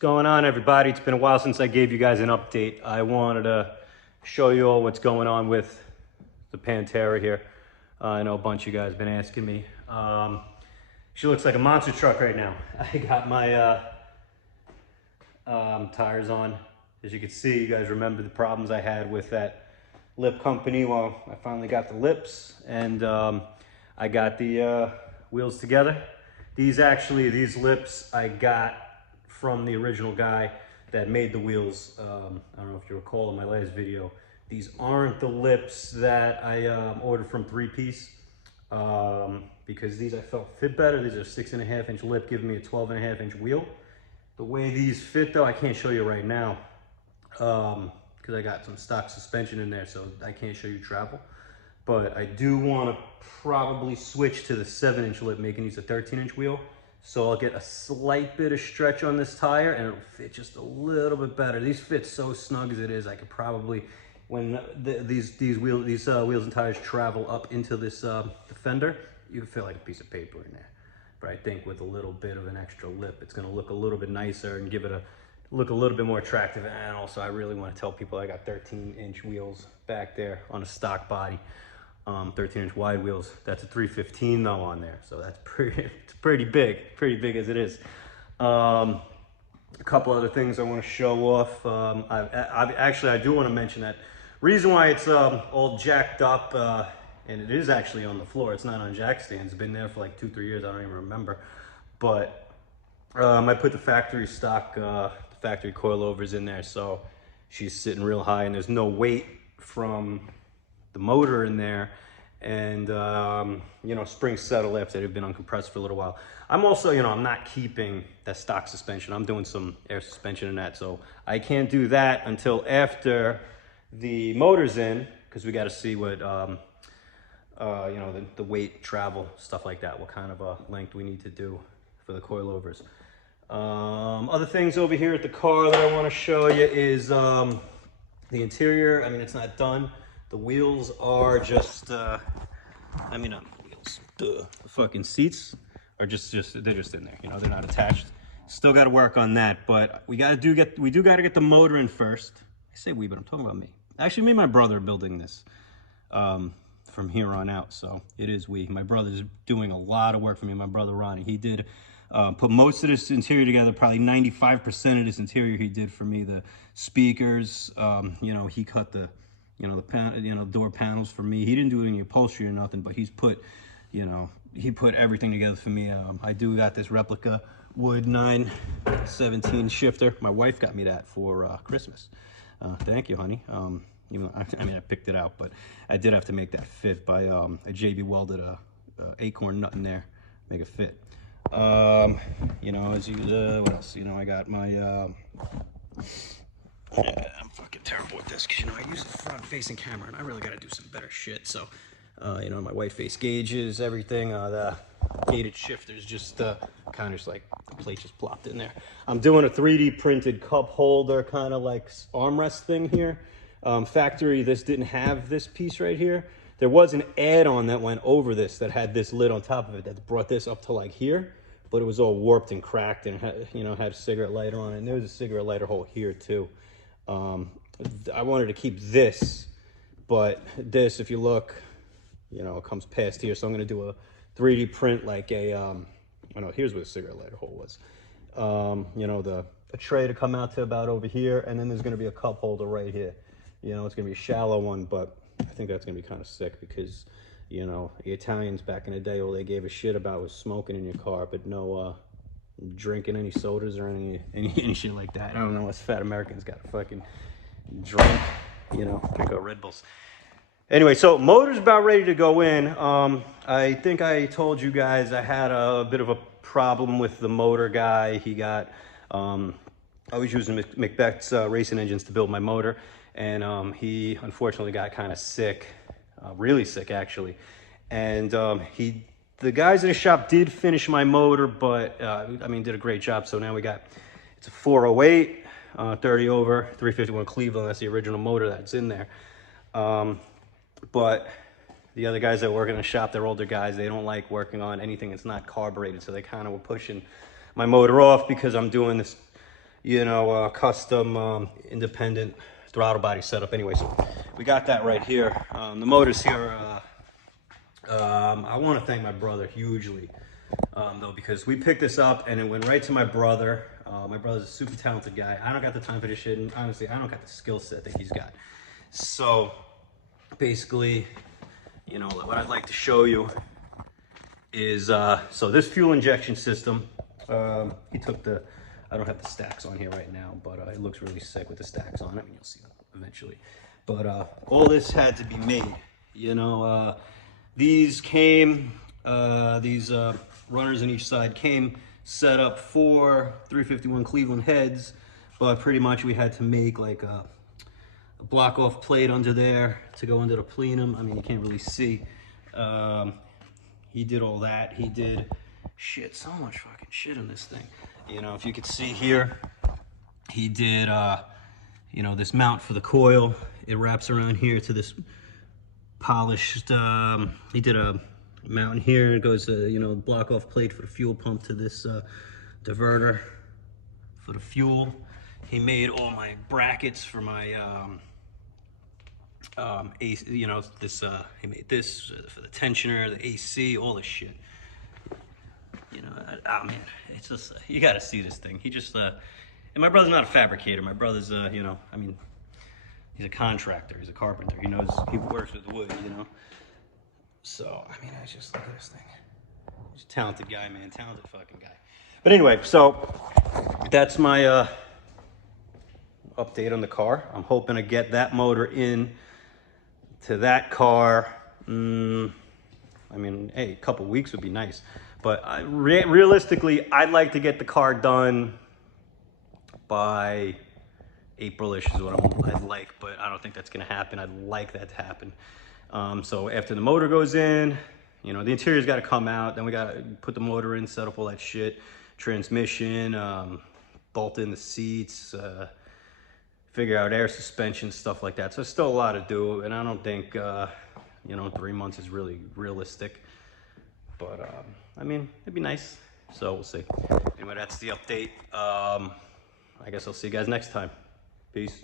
going on, everybody? It's been a while since I gave you guys an update. I wanted to show you all what's going on with the Pantera here. I know a bunch of you guys have been asking me. She looks like a monster truck right now. I got my tires on. As you can see, you guys remember the problems I had with that lip company. Well, I finally got the lips and I got the wheels together. These lips I got from the original guy that made the wheels. I don't know if you recall in my last video. These aren't the lips that I ordered from 3-piece because these I felt fit better. These are 6.5-inch lip, giving me a 12.5-inch wheel. The way these fit though, I can't show you right now because I got some stock suspension in there, so I can't show you travel. But I do want to probably switch to the 7-inch lip, making these a 13-inch wheel. So I'll get a slight bit of stretch on this tire and it'll fit just a little bit better. These fit so snug as it is, I could probably, when these wheels and tires travel up into this fender, you can feel like a piece of paper in there. But I think with a little bit of an extra lip, it's gonna look a little bit nicer and give it look a little bit more attractive. And also I really want to tell people I got 13-inch wheels back there on a stock body. 13-inch wide wheels. That's a 315 though on there, so that's pretty big as it is. A couple other things I want to show off. I do want to mention that reason why it's all jacked up, and it is actually on the floor. It's not on jack stands. It's been there for like 2-3 years. I don't even remember. But I put the factory stock, the factory coilovers in there, so she's sitting real high, and there's no weight from the motor in there, and you know, springs settle after they've been uncompressed for a little while. I'm also, you know, I'm not keeping that stock suspension. I'm doing some air suspension in that, so I can't do that until after the motor's in, because we got to see what you know, the weight, travel, stuff like that, what kind of a length we need to do for the coilovers. Other things over here at the car that I want to show you is the interior. I mean, it's not done. The wheels are just, I mean, not the wheels, the fucking seats are just they're just in there, you know, they're not attached. Still got to work on that, but we do got to get the motor in first. I say we, but I'm talking about me. Actually, me and my brother are building this from here on out, so it is we. My brother's doing a lot of work for me, my brother Ronnie. He did put most of this interior together, probably 95% of this interior he did for me. The speakers, you know, he cut the, you know, the door panels for me. He didn't do any upholstery or nothing, but he's put, you know, he put everything together for me. I do got this replica wood 917 shifter. My wife got me that for Christmas. Thank you, honey. You know, I mean, I picked it out, but I did have to make that fit by a JB welded a acorn nut in there, make it fit. You know, as you what else? You know, I got my I'm fucking terrible with this because, you know, I use a front-facing camera and I really got to do some better shit. So, you know, my white face gauges, everything, the gated shifters, just kind of just like the plate just plopped in there. I'm doing a 3D printed cup holder, kind of like armrest thing here. Factory, this didn't have this piece right here. There was an add-on that went over this that had this lid on top of it that brought this up to like here, but it was all warped and cracked and had, you know, had a cigarette lighter on it. And there was a cigarette lighter hole here too. I wanted to keep this, but this, if you look, you know, it comes past here. So I'm going to do a 3D print like a, oh no, here's where the cigarette lighter hole was. You know, a tray to come out to about over here. And then there's going to be a cup holder right here. You know, it's going to be a shallow one, but I think that's going to be kind of sick because, you know, the Italians back in the day, all they gave a shit about was smoking in your car, but no, drinking any sodas or any shit like that. I don't know, us fat Americans got to fucking drink, you know, drink our Red Bulls. Anyway, so motor's about ready to go in. I think I told you guys I had a bit of a problem with the motor guy. He got, I was using Macbeth's racing engines to build my motor, and he unfortunately got kind of sick, really sick actually. And the guys in the shop did finish my motor, but I mean, did a great job. So now it's a 408, 30 over, 351 Cleveland. That's the original motor that's in there. But the other guys that work in the shop, they're older guys. They don't like working on anything that's not carbureted. So they kind of were pushing my motor off because I'm doing this you know, custom independent throttle body setup. Anyways, we got that right here. The motors here, I want to thank my brother hugely, though, because we picked this up and it went right to my brother. My brother's a super talented guy. I don't got the time for this shit, and honestly, I don't got the skill set that he's got. So basically, you know, what I'd like to show you is, so this fuel injection system, he took the, I don't have the stacks on here right now, but it looks really sick with the stacks on it, and you'll see them eventually. But all this had to be made, you know. These came, these runners on each side came set up for 351 Cleveland heads, but pretty much we had to make like a block off plate under there to go under the plenum. I mean, you can't really see. He did all that. He did shit, so much fucking shit on this thing. You know, if you could see here, he did, you know, this mount for the coil. It wraps around here to this polished, he did a mount here. It goes, you know, block off plate for the fuel pump to this diverter for the fuel. He made all my brackets for my, AC, you know, this, he made this for the tensioner, the AC, all this shit. You know, oh man, it's just, you gotta see this thing. He just, and my brother's not a fabricator. My brother's, you know, I mean, he's a contractor, he's a carpenter. He knows, he works with wood, you know. So, I mean, I just, look at this thing. He's a talented guy, man, talented fucking guy. But anyway, so that's my update on the car. I'm hoping to get that motor in to that car. I mean, hey, a couple weeks would be nice. But realistically, I'd like to get the car done by April-ish is what I'd like, but I don't think that's gonna happen. I'd like that to happen. So after the motor goes in, you know, the interior's gotta come out, then we gotta put the motor in, set up all that shit, transmission, bolt in the seats, figure out air suspension, stuff like that. So there's still a lot to do, and I don't think, you know, 3 months is really realistic. But, I mean, it'd be nice. So we'll see. Anyway, that's the update. I guess I'll see you guys next time. Peace.